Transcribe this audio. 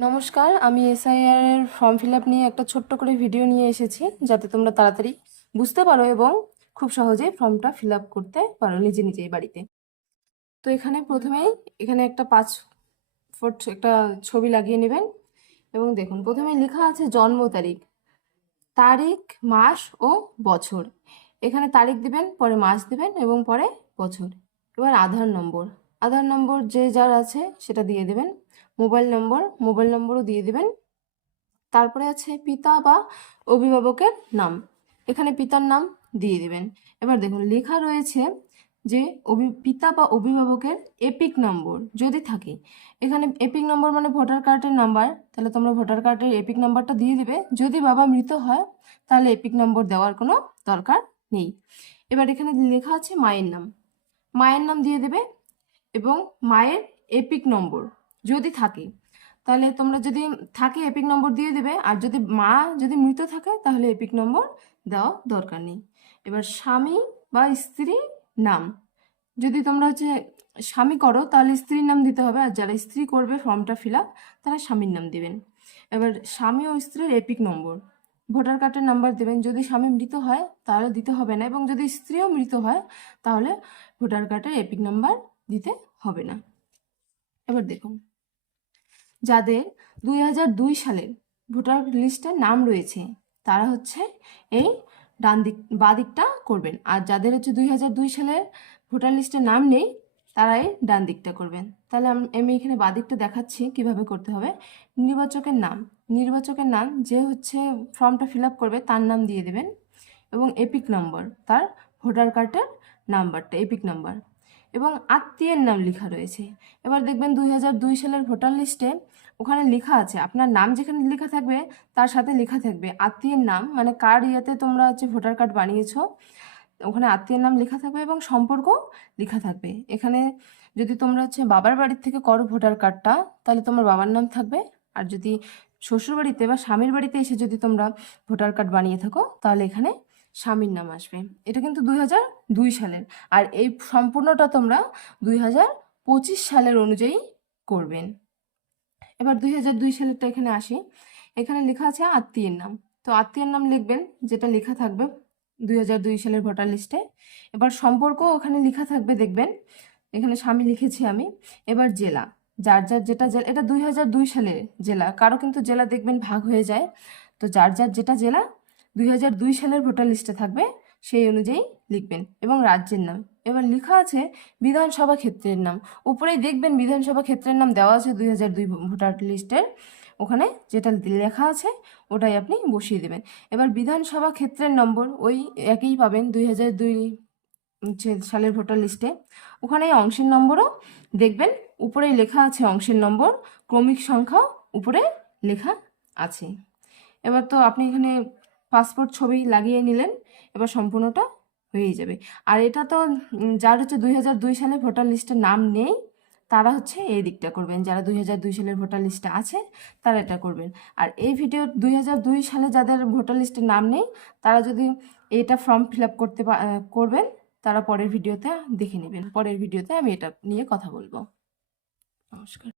নমস্কার, আমি এসআইআর এর ফর্ম ফিল আপ নিয়ে একটা ছোট্ট করে ভিডিও নিয়ে এসেছি, যাতে তোমরা তাড়াতাড়ি বুঝতে পারো এবং খুব সহজেই ফর্মটা ফিল আপ করতে পারো নিজেই বাড়িতে। তো এখানে প্রথমেই একটা 5 ফুট একটা ছবি লাগিয়ে নেবেন এবং দেখুন প্রথমে লেখা আছে জন্ম তারিখ, তারিখ, মাস ও বছর। এখানে তারিখ দিবেন, পরে মাস দিবেন এবং পরে বছর। এবার আধার নম্বর যে যার আছে সেটা দিয়ে দেবেন। মোবাইল নম্বরও দিয়ে দেবেন। তারপরে আছে পিতা বা অভিভাবকের নাম, এখানে পিতার নাম দিয়ে দিবেন। এবার দেখুন লেখা রয়েছে যে পিতা বা অভিভাবকের এপিক নম্বর যদি থাকে, এখানে এপিক নম্বর মানে ভোটার কার্ডের নাম্বার, তাহলে তোমরা ভোটার কার্ডের এপিক নাম্বারটা দিয়ে দিবে। যদি বাবা মৃত হয় তাহলে এপিক নম্বর দেওয়ার কোনো দরকার নেই। এবার এখানে লেখা আছে মায়ের নাম দিয়ে দেবে এবং মায়ের এপিক নম্বর যদি থাকে, তাহলে তোমরা যদি থাকে এপিক নম্বর দিয়ে দেবে। আর যদি মৃত থাকে তাহলে এপিক নম্বর দেওয়া দরকার নেই। এবার স্বামী বা স্ত্রীর নাম, যদি তোমরা স্বামী করো তাহলে স্ত্রীর নাম দিতে হবে, আর যারা স্ত্রী করবে ফর্মটা ফিল আপ তারা স্বামীর নাম দিবেন। এবার স্বামী ও স্ত্রীর এপিক নম্বর, ভোটার কার্ডের নাম্বার দেবেন। যদি স্বামী মৃত হয় তাহলে দিতে হবে না, এবং যদি স্ত্রীও মৃত হয় তাহলে ভোটার কার্ডের এপিক নাম্বার দিতে হবে না। এবার দেখুন যাদের 2002 সালের ভোটার লিস্টে নাম রয়েছে তারা এই বাঁ দিকটা করবেন, আর যাদের 2002 সালের ভোটার লিস্টে নাম নেই তারা এই ডান দিকটা করবেন। তাহলে আমি এখানে বাঁ দিকটা দেখাচ্ছি কিভাবে করতে হবে। নির্বাচকের নাম যে ফর্মটা ফিল আপ করবে তার নাম দিয়ে দেবেন এবং এপিক নম্বর, তার ভোটার কার্ডের নাম্বারটা এপিক নাম্বার, এবং আত্মীয়ের নাম লেখা রয়েছে। এবার দেখবেন 2002 সালের ভোটার লিস্টে ওখানে লেখা আছে, আপনার নাম যেখানে লেখা থাকবে তার সাথে লেখা থাকবে আত্মীয়ের নাম, মানে কার ইয়েতে তোমরা ভোটার কার্ড বানিয়েছো ওখানে আত্মীয়ের নাম লেখা থাকবে এবং সম্পর্ক লেখা থাকবে। এখানে যদি তোমরা বাবার বাড়ির থেকে করো ভোটার কার্ডটা তাহলে তোমার বাবার নাম থাকবে, আর যদি শ্বশুর বাড়িতে বা স্বামীর বাড়িতে এসে যদি তোমরা ভোটার কার্ড বানিয়ে থাকো তাহলে এখানে স্বামীর নাম আসবে। এটা কিন্তু 2002 সালের, আর এই সম্পূর্ণটা তোমরা 2025 সালের অনুযায়ী করবেন। এবার 2002 সালেরটা এখানে আসি। এখানে লেখা আছে আত্মীয়ের নাম, তো আত্মীয়ের নাম লিখবেন যেটা লেখা থাকবে 2002 সালের ভোটার লিস্টে। এবার সম্পর্ক ওখানে লেখা থাকবে, দেখবেন এখানে স্বামী লিখেছি আমি। এবার জেলা, যার যেটা জেলা, এটা 2002 সালের জেলা, কারো কিন্তু জেলা দেখবেন ভাগ হয়ে যায়, তো যার যেটা জেলা 2002 সালের ভোটার লিস্টে থাকবে সেই অনুযায়ী লিখবেন, এবং রাজ্যের নাম। এবার লেখা আছে বিধানসভা ক্ষেত্রের নাম, উপরেই দেখবেন বিধানসভা ক্ষেত্রের নাম দেওয়া আছে 2002 ভোটার লিস্টের, ওখানে যেটা লেখা আছে ওটাই আপনি বসিয়ে দেবেন। এবার বিধানসভা ক্ষেত্রের নম্বর ওই একই পাবেন 2002 সালের ভোটার লিস্টে, ওখানে অংশের নম্বরও দেখবেন উপরেই লেখা আছে, অংশের নম্বর ক্রমিক সংখ্যা উপরে লেখা আছে। এবার তো আপনি এখানে পাসপোর্ট ছবি লাগিয়ে নিলেন, এবার সম্পূর্ণটা হয়ে যাবে। আর এটা তো যার 2002 সালে ভোটার লিস্টের নাম নেই তারা এই দিকটা করবেন, যারা 2002 সালের ভোটার লিস্টে আছে তারা এটা করবেন। আর এই ভিডিও 2002 সালে যাদের ভোটার লিস্টের নাম নেই তারা যদি এটা ফর্ম ফিল আপ করবেন তারা পরের ভিডিওতে দেখে নেবেন। পরের ভিডিওতে আমি এটা নিয়ে কথা বলবো। নমস্কার।